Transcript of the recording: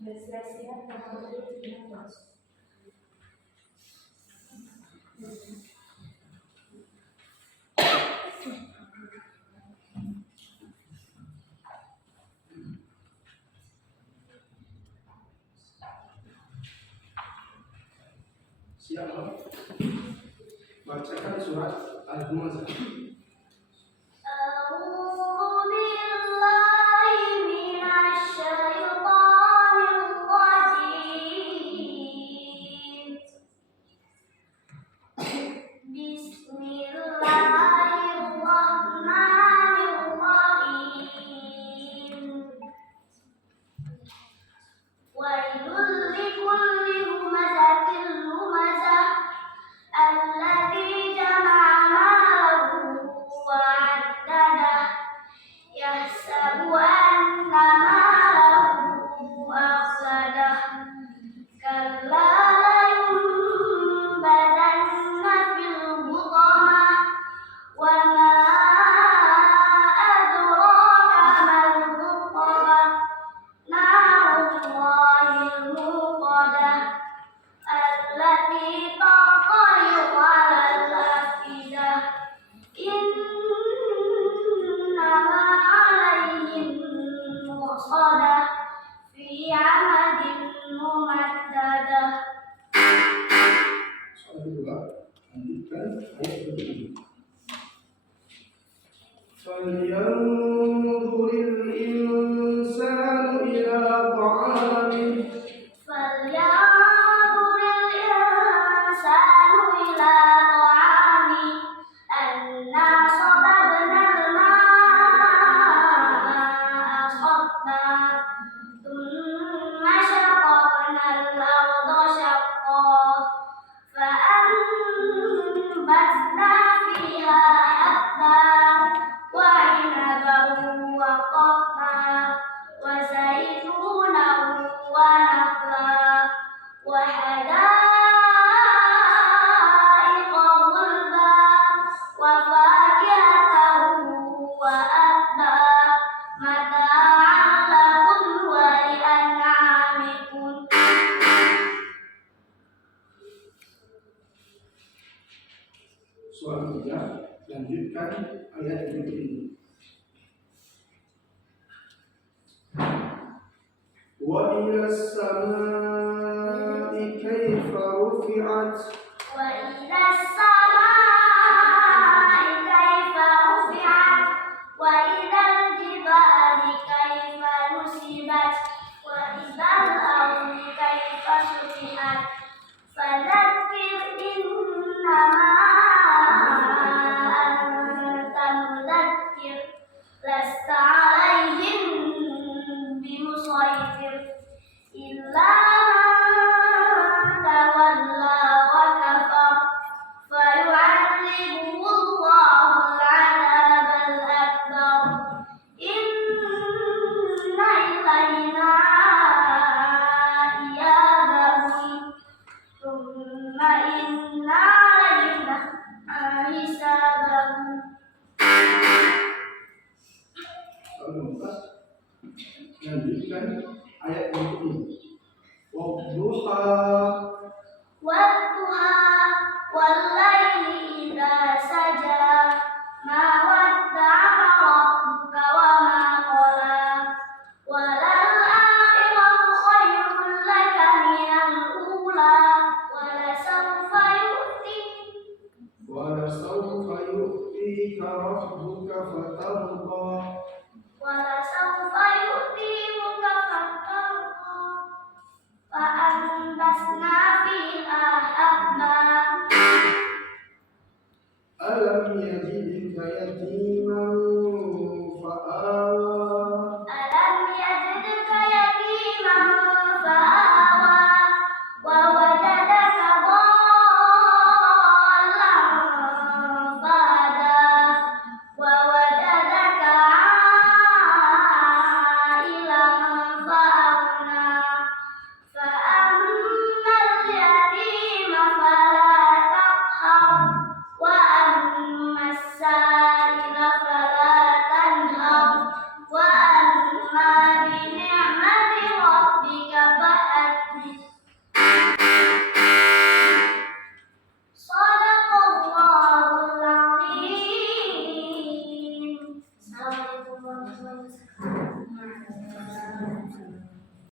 Bersiap-siap kalau itu dengan terus. Siap, bacakan surat Al-Humazah. فلينظر الإنسان إلى طعامه أنا صببنا الماء صبا ثم شققنا الأرض شقا فأنبتنا فيها حبا وعنبا وقضبا وزيتونا ونخلا وحدائق غلبا وفاكهة وأبا متاعا لكم ولأنعامكم. Soal 3, lanjutkan ayat berikut ini. Wa ila as-samaa'i kaifa rufi'at وإلى السماء كيف رفعت وإلى الجبال كيف نصبت وإلى الأرض كيف سطحت فذكر إنما أنت مذكر لست عليهم بمسيطر إلا من تولى وكفر فيعذبه الله العذاب الأكبر إن إلينا إيابهم ثم إن علينا حسابهم. Lanjutkan ayat berikut ini. Wadduha والضحى